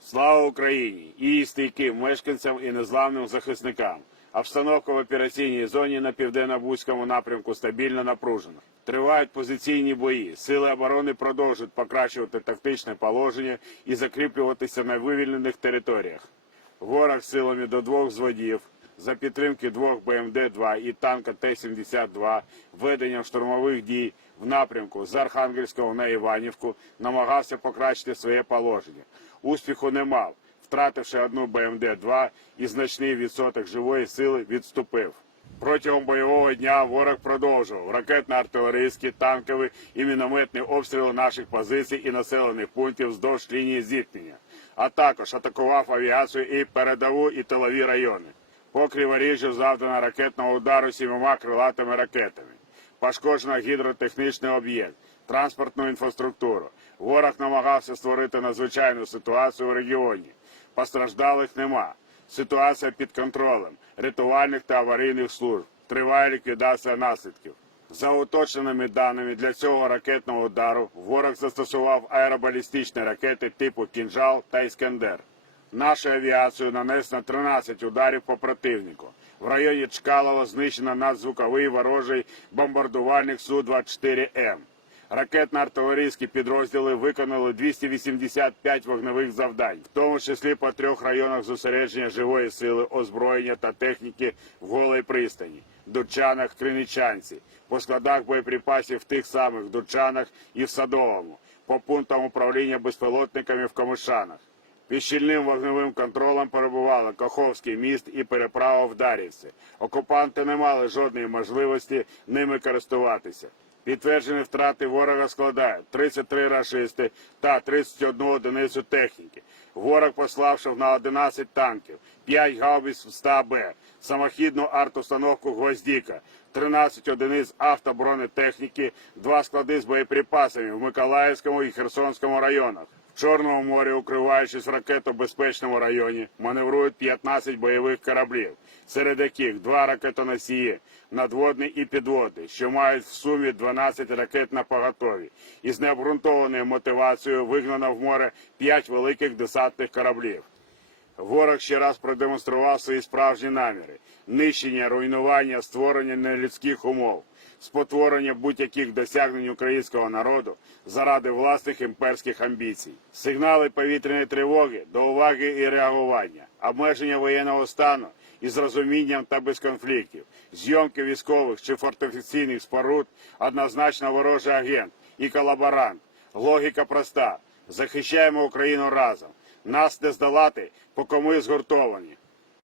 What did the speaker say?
Слава Україні! Її стійким мешканцям і незламним захисникам. Обстановка в операційній зоні на південно-бузькому напрямку стабільно напружена. Тривають позиційні бої. Сили оборони продовжують покращувати тактичне положення і закріплюватися на вивільнених територіях. Ворог силами до двох зводів за підтримки двох БМД-2 і танка Т-72 веденням штурмових дій в напрямку з Архангельського на Іванівку намагався покращити своє положення. Успіху не мав, втративши одну БМД-2 і значний відсоток живої сили відступив. Протягом бойового дня ворог продовжував ракетно-артилерійські, танкові і мінометні обстріли наших позицій і населених пунктів вздовж лінії зіткнення, а також атакував авіацію і передову і тилові райони. По Криворіжжю завдано ракетного удару сімома крилатими ракетами. Пошкоджено гідротехнічний об'єкт, транспортну інфраструктуру. Ворог намагався створити надзвичайну ситуацію у регіоні. Постраждалих нема. Ситуація під контролем рятувальних та аварійних служб. Триває ліквідація наслідків. За уточненими даними для цього ракетного удару ворог застосував аеробалістичні ракети типу «Кінжал» та «Іскандер». Нашу авіацію нанесено 13 ударів по противнику. В районі Чкалова знищено надзвуковий ворожий бомбардувальник Су-24М. Ракетно-артилерійські підрозділи виконали 285 вогневих завдань, в тому числі по трьох районах зосередження живої сили, озброєння та техніки в голій пристані, Дучанах, Криничанці, по складах боєприпасів в тих самих Дучанах і в Садовому, по пунктам управління безпілотниками в Комишанах. Під щільним вогневим контролем перебували Каховський міст і переправа в Дарівці. Окупанти не мали жодної можливості ними користуватися. Підтверджені втрати ворога складають 33 рашисти та 31 одиницю техніки. Ворог пославши на 11 танків, 5 гаубиць 100Б, самохідну артустановку «Гвоздіка», 13 одиниць автобронетехніки, 2 склади з боєприпасами в Миколаївському і Херсонському районах. В моря, укриваючись ракетобезпечному районі, маневрують 15 бойових кораблів, серед яких два ракетоносії, надводний і підводний, що мають в сумі 12 ракет на поготові. Із необґрунтованою мотивацією вигнано в море 5 великих десантних кораблів. Ворог ще раз продемонстрував свої справжні наміри: нищення, руйнування, створення нелюдських умов, спотворення будь-яких досягнень українського народу заради власних імперських амбіцій, сигнали повітряної тривоги до уваги і реагування, обмеження воєнного стану із розумінням та без конфліктів, зйомки військових чи фортифікаційних споруд однозначно ворожий агент і колаборант. Логіка проста: захищаємо Україну разом. Нас не здолати, поки ми згуртовані.